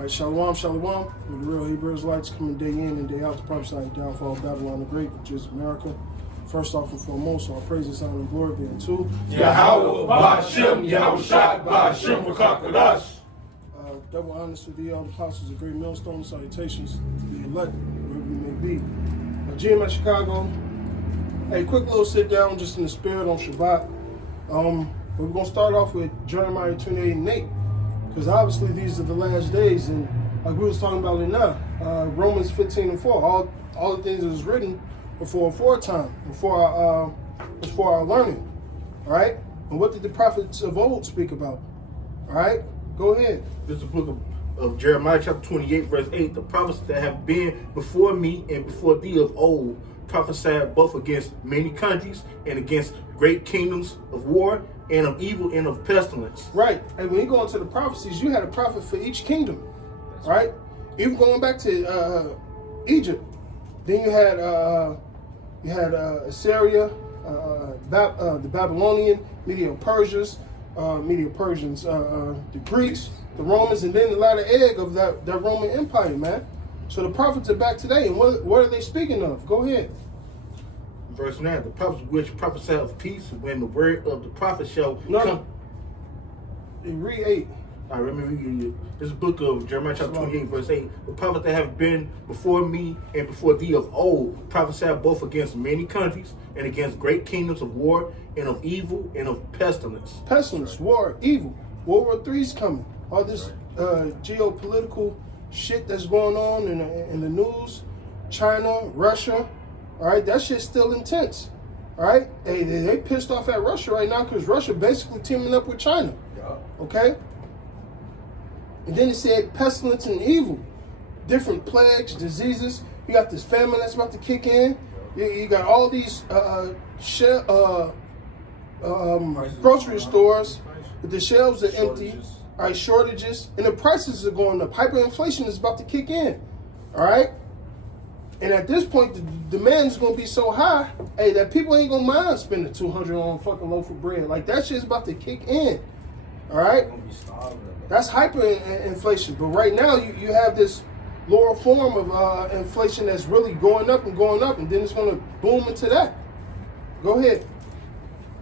All right, shalom, shalom. We're the real Hebrew Israelites coming day in and day out to prophesy the downfall of Babylon the Great, which is America. First off and foremost, our praises, honor, and glory be unto Yahweh Ba'Shem, Yahushua Ba'Shem Rakakadash. Double honors to the apostles, a great millstone, salutations to the elect, wherever you may be. GM at Chicago. Hey, quick little sit down just in the spirit on Shabbat. We're going to start off with Jeremiah 28 and 8, because obviously these are the last days, and like we was talking about it now, Romans 15 and 4, all the things that was written before aforetime, before our learning, all right? And what did the prophets of old speak about? All right, go ahead. This is the book of Jeremiah chapter 28 verse 8. The prophets that have been before me and before thee of old prophesied both against many countries and against great kingdoms of war and of evil and of pestilence. Right, and when you go into the prophecies, you had a prophet for each kingdom, right? Even going back to Egypt, then you had Assyria, the Babylonian, Medo-Persians, the Greeks, the Romans, and then the latter egg of that Roman Empire, man. So the prophets are back today, and what are they speaking of? Go ahead. Verse 9, the prophets which prophesy of peace when the word of the prophet shall come. Read 8. I remember you. This is the book of Jeremiah chapter 28 verse 8. The prophets that have been before me and before thee of old prophesied both against many countries and against great kingdoms of war and of evil and of pestilence. Pestilence, war, evil. World War III's coming. All this geopolitical shit that's going on in the news. China, Russia. All right, that shit's still intense. All right, they pissed off at Russia right now because Russia basically teaming up with China. Okay? And then it said pestilence and evil. Different plagues, diseases. You got this famine that's about to kick in. You got all these grocery stores, but the shelves are empty. All right, shortages, and the prices are going up. Hyperinflation is about to kick in. All right? And at this point, the demand is going to be so high, hey, that people ain't going to mind spending $200 on a fucking loaf of bread. Like, that shit's about to kick in. All right? That's hyperinflation. But right now, you have this lower form of inflation that's really going up, and then it's going to boom into that. Go ahead.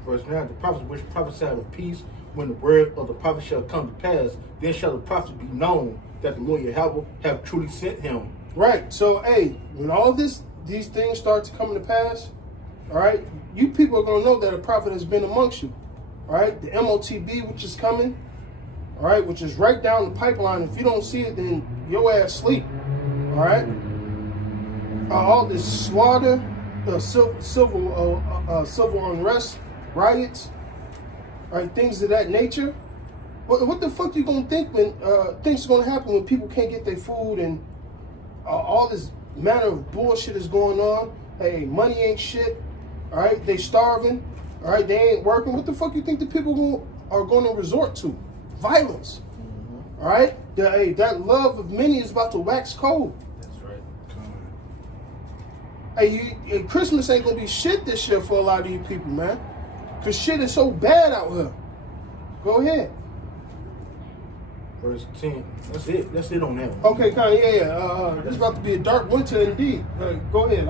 Verse 9, the prophets which prophesied of peace when the word of the prophet shall come to pass, then shall the prophet be known that the Lord Yahweh have truly sent him. Right. So, hey, when all these things start to come to pass, all right, you people are going to know that a prophet has been amongst you. All right. The MOTB, which is coming, all right, which is right down the pipeline. If you don't see it, then your ass sleep. All right. All this slaughter, civil unrest, riots, all right, things of that nature. What the fuck you going to think when things are going to happen when people can't get their food and all this manner of bullshit is going on? Hey, money ain't shit. All right, they starving. All right, they ain't working. What the fuck you think the people are going to resort to? Violence. All right, that love of many is about to wax cold. That's right. Hey, Christmas ain't gonna be shit this year for a lot of you people, man. Cause shit is so bad out here. Go ahead. Verse 10. That's it on that one. Okay, yeah. This is about to be a dark winter indeed. Go ahead.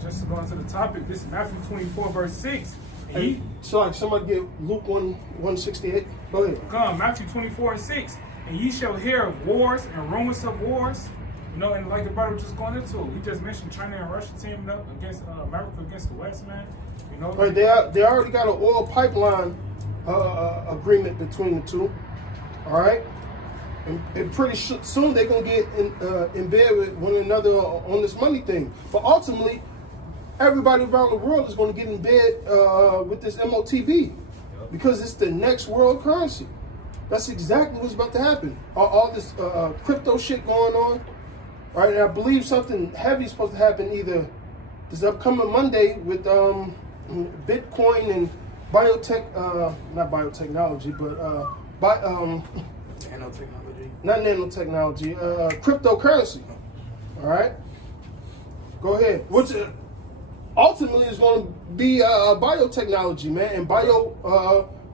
Just to go into the topic, this is Matthew 24, verse 6. Hey, so like somebody get Luke 168. Go ahead. Matthew 24 and 6. And ye shall hear of wars and rumors of wars. You know, and like the brother was just going into it, we just mentioned China and Russia teaming up against America against the West, man. You know, right, they already got an oil pipeline agreement between the two. All right. And pretty soon they're going to get in bed with one another on this money thing. But ultimately, everybody around the world is going to get in bed with this MOTB because it's the next world currency. That's exactly what's about to happen. All this crypto shit going on. All right, and I believe something heavy is supposed to happen either this upcoming Monday with Bitcoin and not biotechnology, but Nanotechnology. Not nanotechnology, cryptocurrency. All right, go ahead. Which ultimately is going to be biotechnology, man, and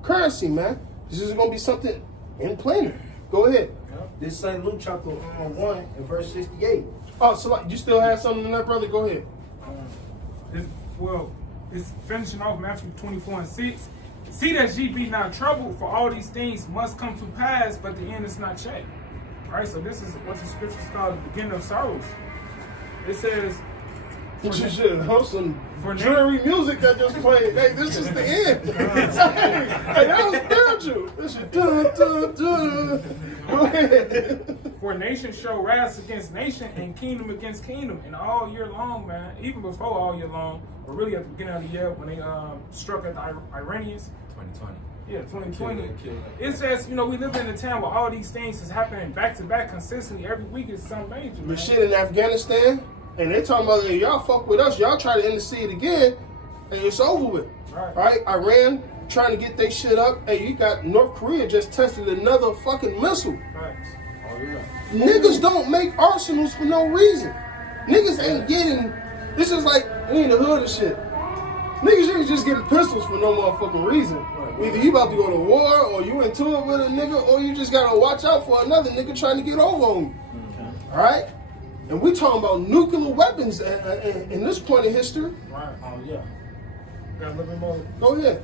currency, man. This is going to be something in planar. Go ahead. This St. Luke chapter 1 and verse 68. Oh, so like, you still have something in that, brother? Go ahead. It's finishing off Matthew 24:6. See that ye be not troubled, for all these things must come to pass, but the end is not yet. All right, so this is what the scriptures call the beginning of sorrows. It says, You should host some for dreary music that just played. Hey, this is the end. Hey, that was spiritual. This is dun dun dun. Go ahead. For nation shall rise against nation and kingdom against kingdom, and all year long, man, even before all year long, but really at the beginning of the year when they struck at the Iranians. 2020. Yeah, 2020. Kill it. It says, we live in a town where all these things is happening back to back consistently. Every week is something major, The man. shit in Afghanistan, and they talking about, hey, y'all fuck with us, y'all try to intercede again, and it's over with. Right? Iran trying to get their shit up. Hey, you got North Korea just tested another fucking missile. Right. Oh, yeah. Niggas don't make arsenals for no reason. Niggas ain't getting. This is like we in the hood and shit. Niggas ain't just getting pistols for no motherfucking reason. Either you about to go to war, or you into it with a nigga, or you just gotta watch out for another nigga trying to get over on you. All right? And we talking about nuclear weapons in this point in history. Right. Oh, yeah. Got a little bit more. Go ahead.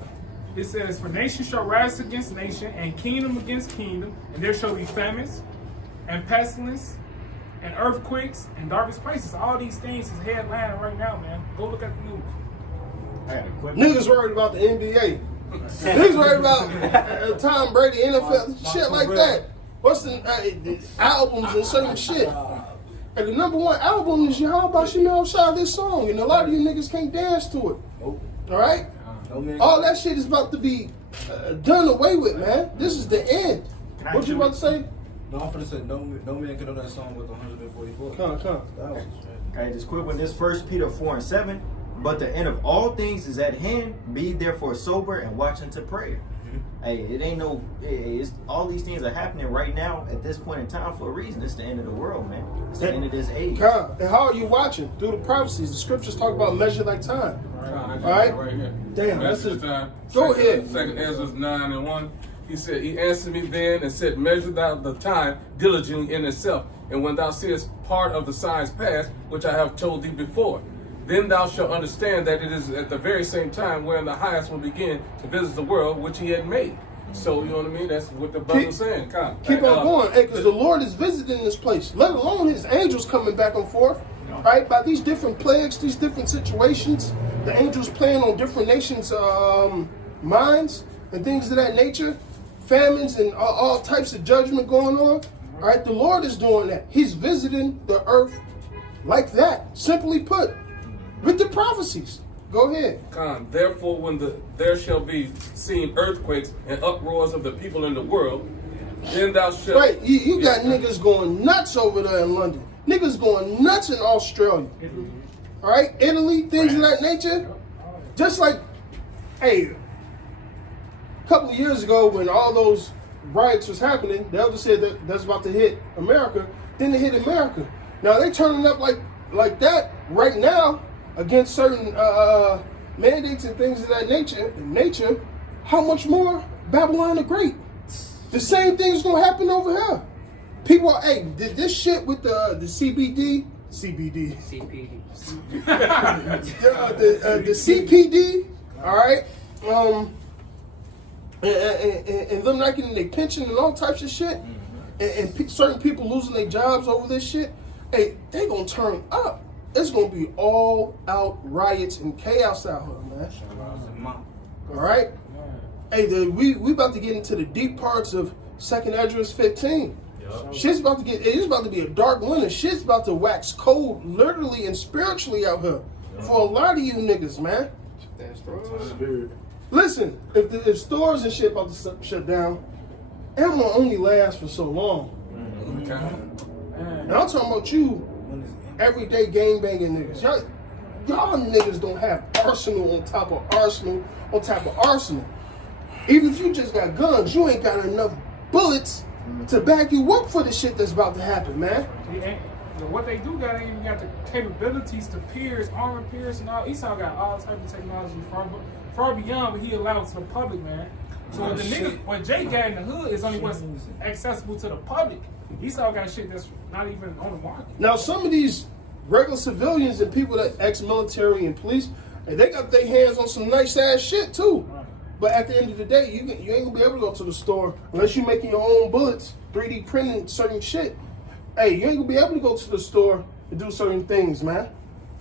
It says, for nation shall rise against nation, and kingdom against kingdom, and there shall be famines, and pestilence, and earthquakes, and darkest places. All these things is headlining right now, man. Go look at the news. I got a question. Niggas worried about the NBA. Niggas worried about Tom Brady, NFL, shit like that. What's the albums and certain shit? And the number one album is How About Chanel Shah, this song, and a lot of you niggas can't dance to it. Nope. All right? No man. All that shit is about to be done away with, man. This is the end. What you about to say? No, I'm finna say no man can know that song with 144. Come. That was Hey, just quick with this 1 Peter 4:7. But the end of all things is at hand. Be therefore sober and watch unto prayer. Hey, it ain't no. It's all these things are happening right now at this point in time for a reason. It's the end of the world, man. It's the end of this age. Come. And how are you watching? Through the prophecies. The scriptures talk about measure like time. All right. Right here. Damn, Message that's it. time. Go ahead. Second Ezra 9:1. He said, He answered me then and said, Measure thou the time diligently in itself, and when thou seest part of the signs past, which I have told thee before, then thou shalt understand that it is at the very same time wherein the highest will begin to visit the world which he had made. So, you know what I mean? That's what the Bible's saying. Keep on going, because the Lord is visiting this place, let alone his angels coming back and forth, right? By these different plagues, these different situations, the angels playing on different nations' minds and things of that nature, famines and all types of judgment going on, all right? The Lord is doing that. He's visiting the earth like that, simply put, with the prophecies. Go ahead. Therefore, when there shall be seen earthquakes and uproars of the people in the world, then thou shalt... Right, you got niggas going nuts over there in London. Niggas going nuts in Australia. All right, Italy, things of that nature. Just like, hey, a couple of years ago when all those riots was happening, the elder said that that's about to hit America. Then they hit America. Now they turning up like that right now against certain mandates and things of that nature. How much more Babylon the Great? The same thing's gonna happen over here. People are, hey, did this shit with the CPD, the CPD, all right, and them not getting their pension and all types of shit, and certain people losing their jobs over this shit, hey, they gonna turn up. It's gonna be all out riots and chaos out here, man. All right, hey, we about to get into the deep parts of 2nd Esdras 15. Shit's about to it's about to be a dark winter. Shit's about to wax cold, literally and spiritually out here for a lot of you niggas, man. Listen, if stores and shit about to shut down, ammo only lasts for so long. And I'm talking about you, everyday gang banging niggas. Y'all niggas don't have arsenal on top of arsenal on top of arsenal. Even if you just got guns, you ain't got enough bullets to back you up for the shit that's about to happen, man. What they do got, ain't even got the capabilities to pierce, armor pierce, and all. Esau got all type of technology far beyond what he allowed to the public, man. So what Jay got in the hood is only what's accessible to the public. Esau got shit that's not even on the market. Now, some of these regular civilians and people that ex-military and police, and they got their hands on some nice ass shit too. Right. But at the end of the day, you ain't gonna be able to go to the store unless you're making your own bullets, 3D printing certain shit. Hey, you ain't gonna be able to go to the store and do certain things, man.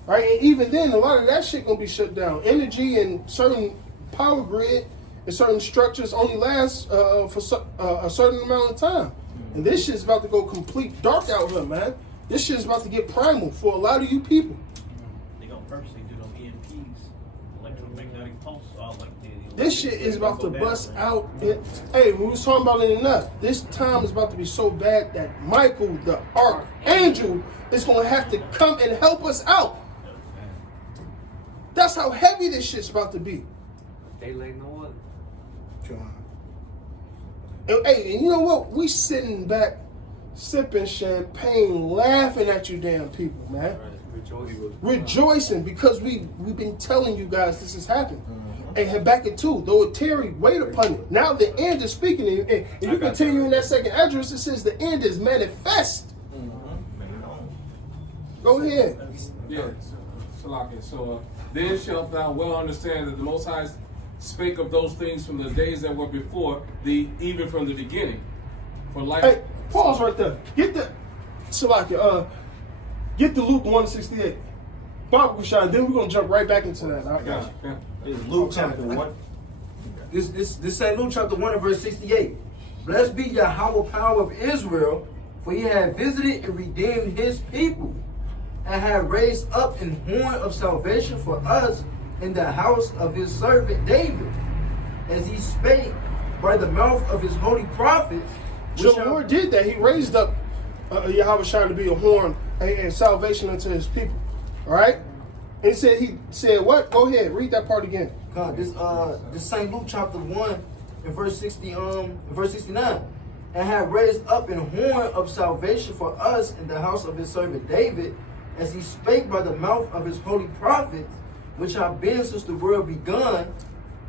Right? And even then, a lot of that shit gonna be shut down. Energy and certain power grid and certain structures only last for a certain amount of time. And this shit's about to go complete dark out here, man. This shit's about to get primal for a lot of you people. They gonna purposely do them EMPs, electromagnetic pulse, all like the. This shit is about to bust out. Hey, we was talking about it enough. This time is about to be so bad that Michael, the archangel, is gonna have to come and help us out. That's how heavy this shit's about to be. They lay no other. And, hey, and you know what? We sitting back, sipping champagne, laughing at you damn people, man. Rejoicing because we've been telling you guys this is happening. And Habakkuk 2, though Terry, wait upon it. Now the end is speaking. And you continue in that second address, it says the end is manifest. Go ahead. Yeah, Salakia. So then shalt thou well understand that the Most High spake of those things from the days that were before thee, even from the beginning. For like. Hey, pause right there. Get the Salakia. Get the Luke 168. Bible Kushai, then we're gonna jump right back into that. I got you. Yeah. It's Luke chapter 1. This St. Luke chapter 1 and verse 68. Blessed be Yahweh power of Israel, for he had visited and redeemed his people, and had raised up an horn of salvation for us in the house of his servant David, as he spake by the mouth of his holy prophets. So the Lord did that. He raised up Yahweh Shai to be a horn and salvation unto his people. All right? And he said what? Go ahead, read that part again. God, this St. Luke chapter 1 and verse 69. And had raised up an horn of salvation for us in the house of his servant David, as he spake by the mouth of his holy prophets, which have been since the world begun,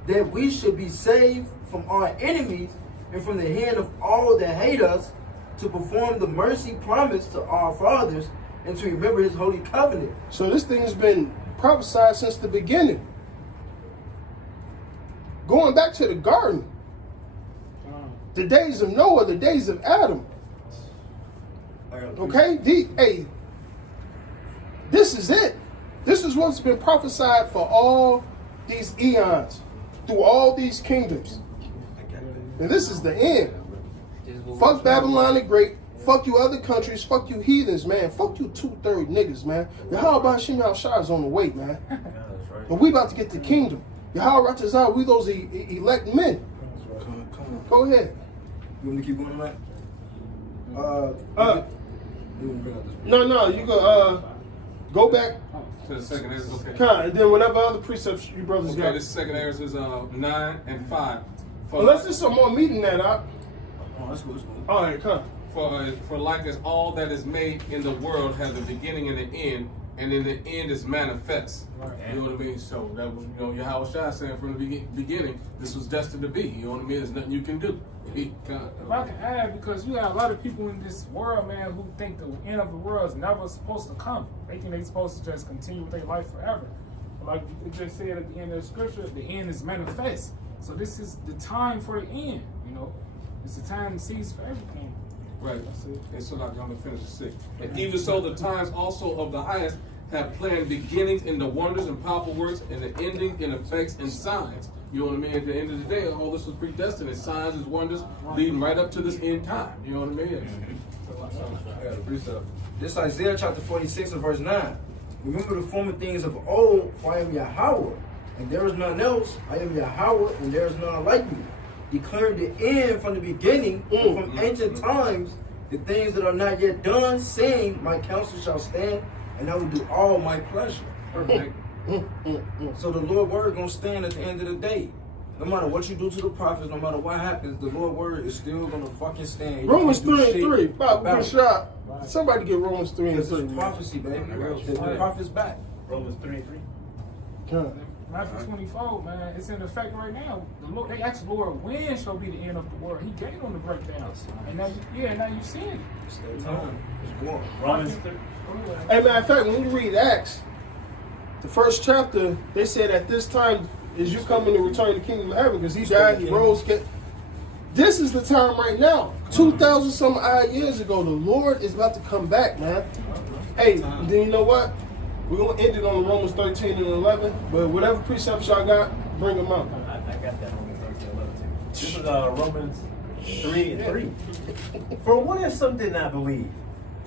that we should be saved from our enemies and from the hand of all that hate us, to perform the mercy promised to our fathers, and to remember his holy covenant. So this thing has been prophesied since the beginning. Going back to the garden. The days of Noah, the days of Adam. Okay? This is it. This is what's been prophesied for all these eons, through all these kingdoms. And this is the end. Fuck Babylon the Great. Fuck you other countries. Fuck you heathens, man. Fuck you 2/3 niggas, man. Yahweh Hashem Shai is on the way, man. And we about to get the kingdom. Yahweh Ratazah, we those elect men. Go ahead. You want me to keep going on that? You want to bring up this? No, you go back. To the second Ezra, okay. And then whatever other precepts you brothers Okay, got. this second Ezra is 9 and 5. Unless there's some more meat in that, Oh, that's cool. all right, come. For like as all that is made in the world has a beginning and an end, and in the end is manifest. Right. You know what I mean? So that was, Yahweh Shai saying from the beginning, this was destined to be. You know what I mean? There's nothing you can do. If I can add, because you got a lot of people in this world, man, who think the end of the world is never supposed to come. They think they're supposed to just continue with their life forever. But like it just said at the end of the scripture, the end is manifest. So this is the time for the end, It's the time to cease for everything. Right. And so like, I'm going to finish the 6. And even so, the times also of the highest have planned beginnings in the wonders and powerful works, and the ending in effects and signs. You know what I mean? At the end of the day, all this was predestined. And signs and wonders leading right up to this end time. You know what I mean? This Isaiah chapter 46 and verse 9. Remember the former things of old, for I am Yahweh, and there is none else. I am Yahweh, and there is none like me. Declaring the end from the beginning, from ancient times, the things that are not yet done, saying, my counsel shall stand, and I will do all my pleasure. Perfect. So the Lord word gonna stand at the end of the day. No matter what you do to the prophets, no matter what happens, the Lord word is still gonna fucking stand. Romans 3 and 3. About Bible it. shot. Somebody get Romans 3 and Because 3. it's prophecy, baby. The prophet's back. Romans 3 and 3. Come. Matthew 24, man, it's in effect right now. The Lord, they asked the Lord, when shall be the end of the world? He gave them the breakdown. And now, now you see it. It's their time. It's going. Romans. Hey, matter of fact, when you read Acts, the first chapter, they said at this time is you coming to return to the kingdom of heaven because he died, he rose. This is the time right now. 2,000 some odd years ago, the Lord is about to come back, man. Hey, then you know what? We're going to end it on Romans 13 and 11, but whatever precepts y'all got, bring them out. I got that Romans 13, 11 too. This is Romans 3 and 3. For what if some did not believe?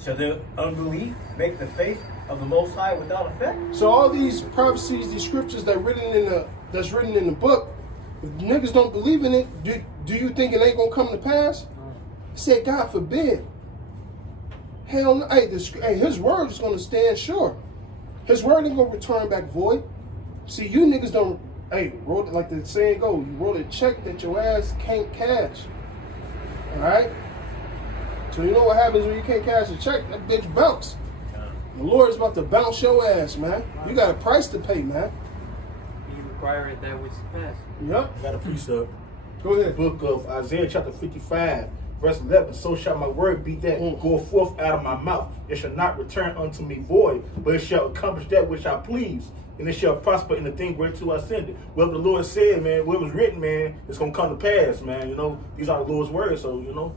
Shall their unbelief make the faith of the Most High without effect? So all these prophecies, these scriptures that's written in the book, if niggas don't believe in it, do you think it ain't gonna come to pass? He said, God forbid. Hell no. Hey, his word is gonna stand sure. His word ain't gonna return back void. See, you niggas don't. Hey, wrote like the saying go. You wrote a check that your ass can't cash. All right. So you know what happens when you can't cash a check? That bitch bounce. The Lord is about to bounce your ass, man. You got a price to pay, man. He requireth that which is past. Yep. I got a precept. Go ahead. Book of Isaiah chapter 55, verse 11. So shall my word be that go forth out of my mouth. It shall not return unto me void, but it shall accomplish that which I please. And it shall prosper in the thing whereto I send it. Whatever the Lord said, man, what was written, man, it's going to come to pass, man. You know, these are the Lord's words, so, you know.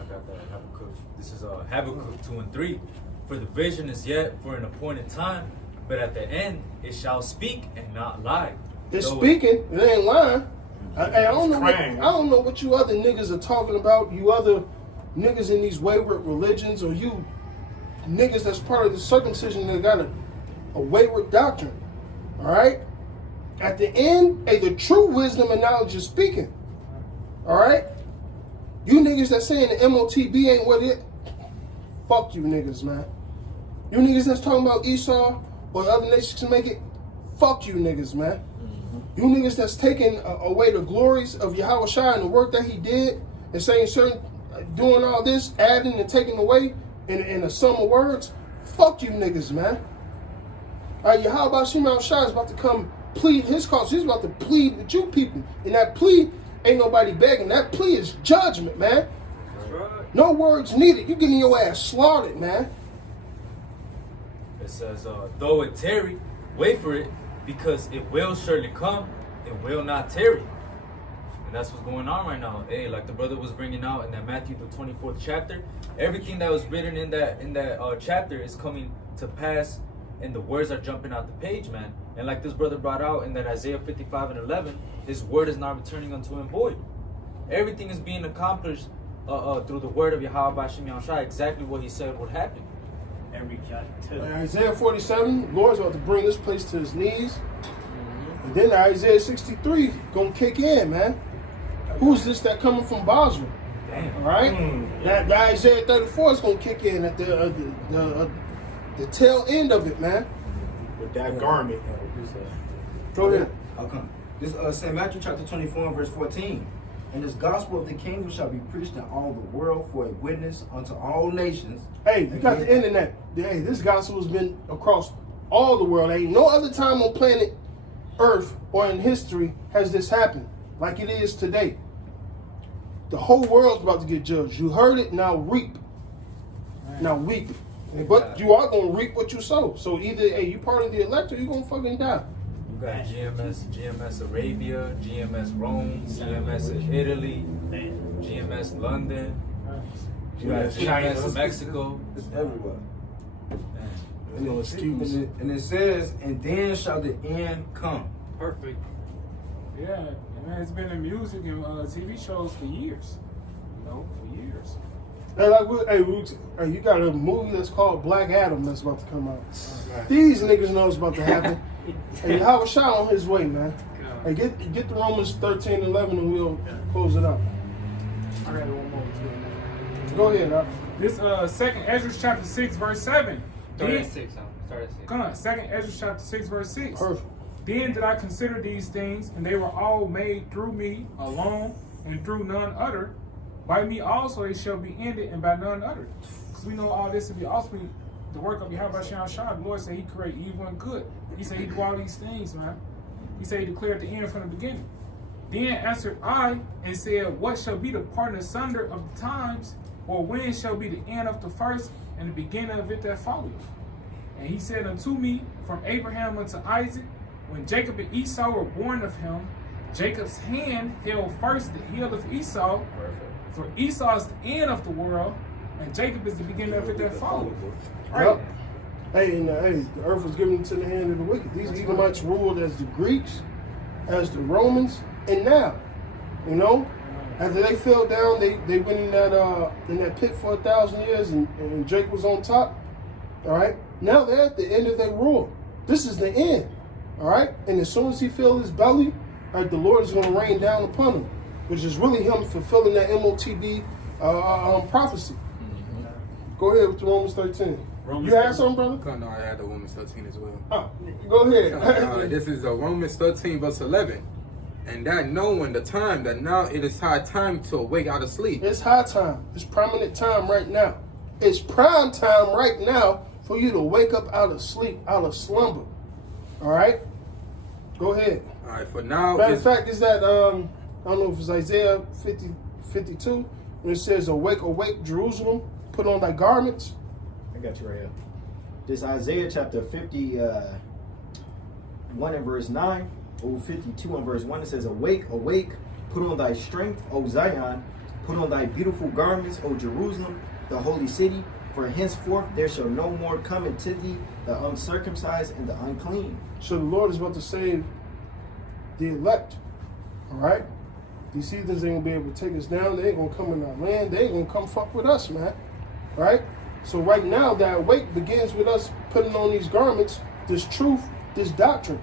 I got that Habakkuk. This is Habakkuk 2 and 3. For the vision is yet for an appointed time, but at the end it shall speak and not lie. It's Though speaking, it ain't lying. I don't know. crying. I don't know what you other niggas are talking about. You other niggas in these wayward religions, or you niggas that's part of the circumcision that got a wayward doctrine. All right. At the end, hey, the true wisdom and knowledge is speaking. All right. You niggas that saying the MOTB ain't what it. Fuck you niggas, man. You niggas that's talking about Esau or the other nations can make it. Fuck you niggas, man. You niggas that's taking away the glories of Yahweh Shai and the work that he did and saying certain, doing all this, adding and taking away in a sum of words. Fuck you niggas, man. Yahweh Shai is about to come plead his cause. He's about to plead with you people. And that plea ain't nobody begging. That plea is judgment, man. No words needed. You getting your ass slaughtered, man. It says, though it tarry, wait for it, because it will surely come, it will not tarry. And that's what's going on right now. Hey, like the brother was bringing out in that Matthew the 24th chapter, everything that was written in that chapter is coming to pass, and the words are jumping out the page, man. And like this brother brought out in that Isaiah 55 and 11, his word is not returning unto him void. Everything is being accomplished through the word of Yahweh Shem Shai, exactly what he said would happen. Every jot too. Isaiah 47, the Lord's about to bring this place to his knees. And then Isaiah 63 gonna kick in, man. Who's this that coming from Basra? Damn. All right? That Isaiah 34 is gonna kick in at the tail end of it, man. With that garment. Go ahead. Okay. This St. Matthew chapter 24 and verse 14. And this gospel of the kingdom shall be preached in all the world for a witness unto all nations. Hey, you got the internet. Hey, this gospel has been across all the world. Ain't no other time on planet Earth or in history has this happened like it is today. The whole world's about to get judged. You heard it, now reap. Now weep. But you are going to reap what you sow. So either, hey, you part of the elect or you're going to fucking die. You got GMS Arabia, GMS Rome, GMS Italy, GMS London, you got GMS Mexico. It's everywhere. No excuse. And it says, and then shall the end come. Perfect. Yeah, man, it's been in music and TV shows for years. You know, for years. Hey, like, you got a movie that's called Black Adam that's about to come out. These niggas know it's about to happen. Hey, Howard Shai on his way, man. Hey, get the Romans 13 and 11 and we'll close it out. I got one more too. Go ahead, This second Ezra chapter 6 verse 7. Start at 6. Start at 6. Come on, second Ezra chapter 6 verse 6. Perfect. Then did I consider these things, and they were all made through me alone, and through none other. By me also they shall be ended, and by none other. Because we know all this to be also the work of Yahweh Shem Shai. The Lord said he create evil and good. He said he do all these things, man. He said he declared the end from the beginning. Then answered I and said, what shall be the parting asunder of the times, or when shall be the end of the first and the beginning of it that followeth? And he said unto me, from Abraham unto Isaac, when Jacob and Esau were born of him, Jacob's hand held first the heel of Esau, for Esau is the end of the world, and Jacob is the beginning of it that followeth. Right. Yep. Hey, the earth was given into the hand of the wicked. These Edomites ruled as the Greeks, as the Romans, and now, you know, after they fell down, they went in that pit for 1,000 years, and Jacob was on top. All right. Now they're at the end of their rule. This is the end. All right. And as soon as he fills his belly, all right, the Lord is going to rain down upon him, which is really him fulfilling that MOTB prophecy. Go ahead with the Romans 13. You had something, brother? No, I had the Romans 13 as well. Oh, go ahead. This is Romans 13, verse 11. And that knowing the time, that now it is high time to awake out of sleep. It's high time. It's prominent time right now. It's prime time right now for you to wake up out of sleep, out of slumber. All right? Go ahead. All right, for now. Matter of fact, is that, I don't know if it's Isaiah 52, when it says, awake, awake, Jerusalem, put on thy garments. I got you right here. This Isaiah chapter 51 and verse 9, or 52 and verse 1, it says, awake, awake, put on thy strength, O Zion, put on thy beautiful garments, O Jerusalem, the holy city, for henceforth there shall no more come into thee the uncircumcised and the unclean. So the Lord is about to save the elect. All right? These heathens ain't gonna be able to take us down. They ain't gonna come in our land. They ain't gonna come fuck with us, man. All right? So right now, that awake begins with us putting on these garments, this truth, this doctrine.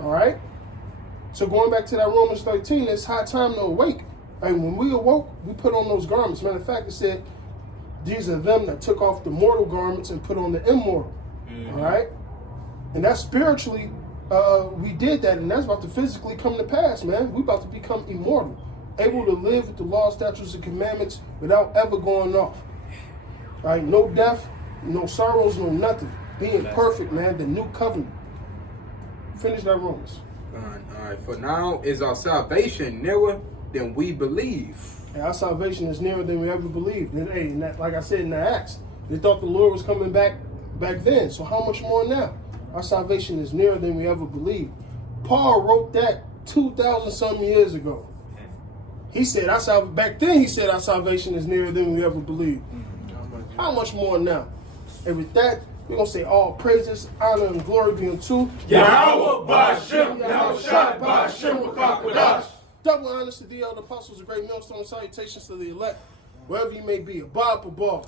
All right? So going back to that Romans 13, it's high time to awake. And when we awoke, we put on those garments. Matter of fact, it said, these are them that took off the mortal garments and put on the immortal. All right? And that's spiritually, we did that, and that's about to physically come to pass, man. We about to become immortal, able to live with the law, statutes, and commandments without ever going off. All right? No death, no sorrows, no nothing. Being perfect, man, the new covenant. Finish that Romans. All right, for now is our salvation nearer than we believe. And our salvation is nearer than we ever believed. And, hey, and that, like I said in the Acts, they thought the Lord was coming back then. So how much more now? Our salvation is nearer than we ever believed. Paul wrote that 2,000 some years ago. He said, back then he said our salvation is nearer than we ever believed. How much more now? And with that, we're going to say all praises, honor, and glory be unto Yahweh Ba'Shem, Yahweh Shai Ba'Shem, Rakak with us. Double honors to the elder apostles, a great millstone, salutations to the elect, wherever you may be. A bob, a ball.